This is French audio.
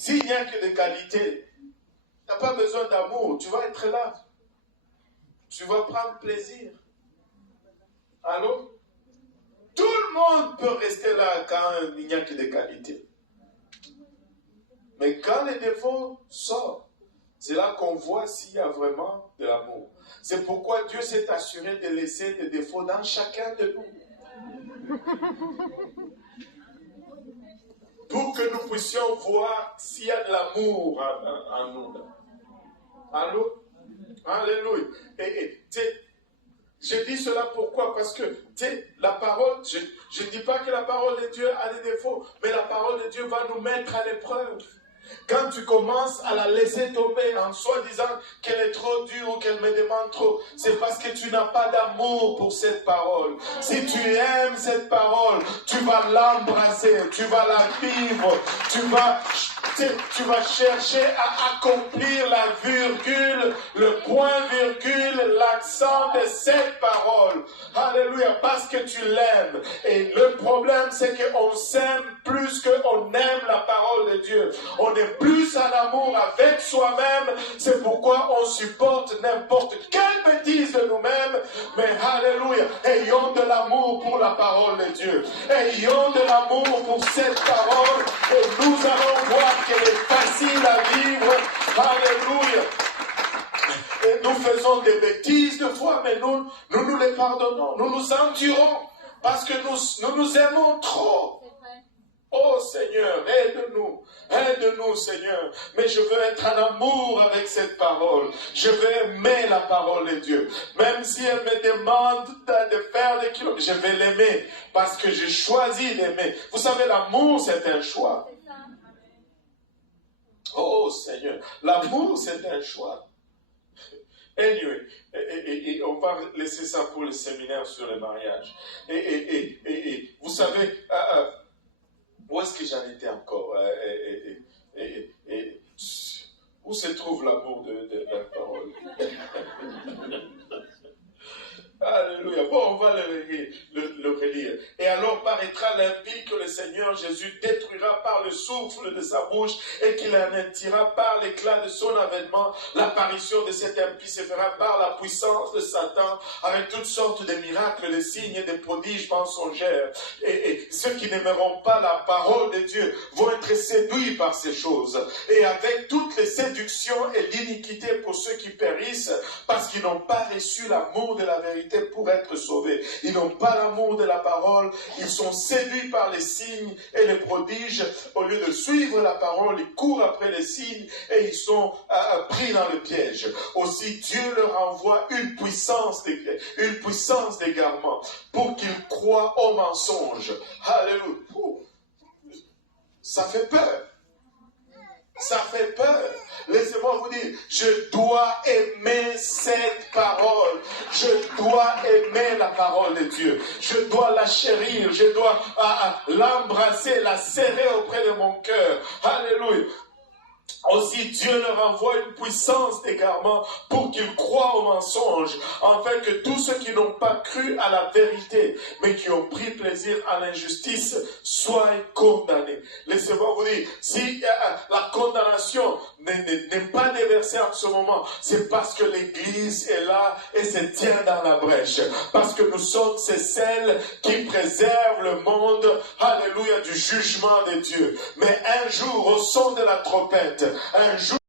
s'il n'y a que des qualités, tu n'as pas besoin d'amour, tu vas être là. Tu vas prendre plaisir. Allô? Tout le monde peut rester là quand il n'y a que des qualités. Mais quand les défauts sortent, c'est là qu'on voit s'il y a vraiment de l'amour. C'est pourquoi Dieu s'est assuré de laisser des défauts dans chacun de nous. Pour que nous puissions voir s'il y a de l'amour en nous. Allô? Alléluia. Et je dis cela pourquoi? Parce que, la parole, je ne dis pas que la parole de Dieu a des défauts, mais la parole de Dieu va nous mettre à l'épreuve. Quand tu commences à la laisser tomber en soi disant qu'elle est trop dure ou qu'elle me demande trop, c'est parce que tu n'as pas d'amour pour cette parole. Si tu aimes cette parole, tu vas l'embrasser, tu vas la vivre, tu vas chercher à accomplir la virgule, le point virgule, l'accent de cette parole. Alléluia, parce que tu l'aimes. Et le problème, c'est qu'on s'aime plus qu'on aime la parole de Dieu. On est plus en amour avec soi-même. C'est pourquoi on supporte n'importe quelle bêtise de nous-mêmes. Mais alléluia, ayons de l'amour pour la parole de Dieu. Ayons de l'amour pour cette parole. Et nous allons voir qu'elle est facile à vivre. Alléluia. Et nous faisons des bêtises de foi, mais nous les pardonnons. Nous nous endurons parce que nous aimons trop. Oh Seigneur, aide-nous Seigneur. Mais je veux être en amour avec cette parole. Je veux aimer la parole de Dieu. Même si elle me demande de faire des kilomètres, je vais l'aimer parce que j'ai choisi d'aimer. Vous savez, l'amour c'est un choix. Oh Seigneur, l'amour c'est un choix. Anyway, et on va laisser ça pour le séminaire sur le mariage. Et vous savez, où est-ce que j'en étais encore? Où se trouve l'amour de la parole? Alléluia. Bon, on va le relire. Et alors paraîtra l'impie que le Seigneur Jésus détruira par le souffle de sa bouche et qu'il anéantira par l'éclat de son avènement. L'apparition de cet impie se fera par la puissance de Satan avec toutes sortes de miracles, de signes et de prodiges mensongers. Et ceux qui n'aimeront pas la parole de Dieu vont être séduits par ces choses. Et avec toutes les séductions et l'iniquité pour ceux qui périssent parce qu'ils n'ont pas reçu l'amour de la vérité pour être sauvés. Ils n'ont pas l'amour de la parole, ils sont séduits par les signes et les prodiges. Au lieu de suivre la parole, ils courent après les signes et ils sont pris dans le piège. Aussi Dieu leur envoie une puissance d'égarement pour qu'ils croient au mensonge. Alléluia. Ça fait peur. Ça fait peur. Laissez-moi vous dire, je dois aimer cette parole. Je dois aimer la parole de Dieu. Je dois la chérir. Je dois l'embrasser, la serrer auprès de mon cœur. Alléluia. Aussi Dieu leur envoie une puissance d'égarement pour qu'ils croient au mensonge, afin que tous ceux qui n'ont pas cru à la vérité, mais qui ont pris plaisir à l'injustice, soient condamnés. Laissez-moi vous dire, si la condamnation n'est pas déversée en ce moment, c'est parce que l'Église est là et se tient dans la brèche. Parce que nous sommes celles qui préservent le monde, alléluia, du jugement de Dieu. Mais un jour, au son de la trompette, un jour,